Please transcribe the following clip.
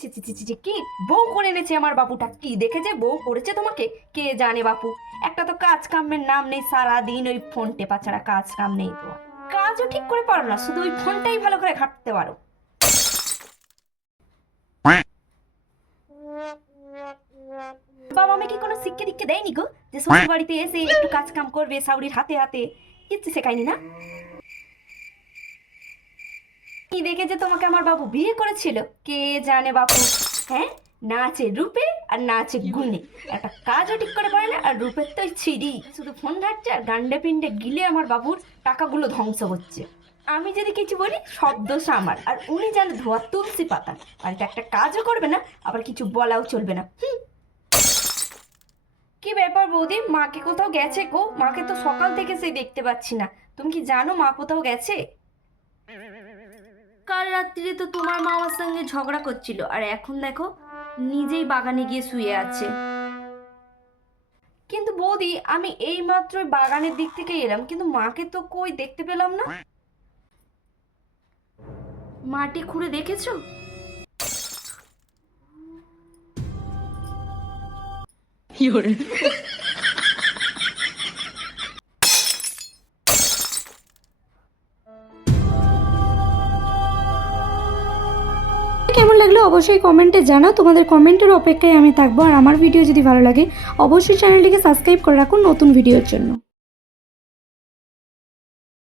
ছি ছি ছি ছি ছি, কি বউ করে এনেছে আমার বাবুটা? কি দেখেছে বউ করেছে তোমাকে? কে জানে বাপু। একটা তো কাজ কামের নাম নেই, সারাদিন ওই ফোন টেপা ছাড়া কাজ কাম নেই তো। কাজও ঠিক করে পারো না, শুধু ওই ফোনটাই ভালো করে ঘাঁটতে পারো। বাবা আমাকে কোনো শিক্ষা দীক্ষা দেয়নি গো, যে শ্বশুর বাড়িতে এসে একটু কাজ কাম করবে শাশুড়ির হাতে হাতে। কিচ্ছু শেখায়নি না। কি দেখেছে তোমাকে আমার বাবু বিয়ে করেছিল? কে জানে বাপু। হ্যাঁ, না আছে রূপে আর না আছে গুণে। একটা কাজও ঠিক করে পারে না, আর রূপের তো ছিঁড়ি, শুধু ফোন ঘাটছে আর গান্ডে পিন্ডে গিলে আমার বাবুর টাকাগুলো ধ্বংস হচ্ছে। আমি যদি কিছু বলি সব দোষ আমার, আর উনি জানে ধোয়া তুলসী পাতা। বাড়িতে একটা কাজও করবে না, আবার কিছু বলাও চলবে না। কি ব্যাপার বৌদি, মাকে কোথাও গেছে গো? মাকে তো সকাল থেকে সেই দেখতে পাচ্ছি না। তুমি কি জানো মা কোথাও গেছে? কাল রাত্রিরে তো তোমার মা আমার সঙ্গে ঝগড়া করছিল, আর এখন দেখো নিজেই বাগানে গিয়ে শুয়ে আছে। কিন্তু বৌদি, আমি এই মাত্র বাগানের দিক থেকে এলাম, কিন্তু মাকে তো কই দেখতে পেলাম না। মাটি খুঁড়ে দেখেছো? কেমন লাগলো অবশ্যই কমেন্টে জানাও। তোমাদের কমেন্টের অপেক্ষায় আমি থাকবো। আর আমার ভিডিও যদি ভালো লাগে অবশ্যই চ্যানেলটিকে সাবস্ক্রাইব করে রাখুন নতুন ভিডিওর জন্য।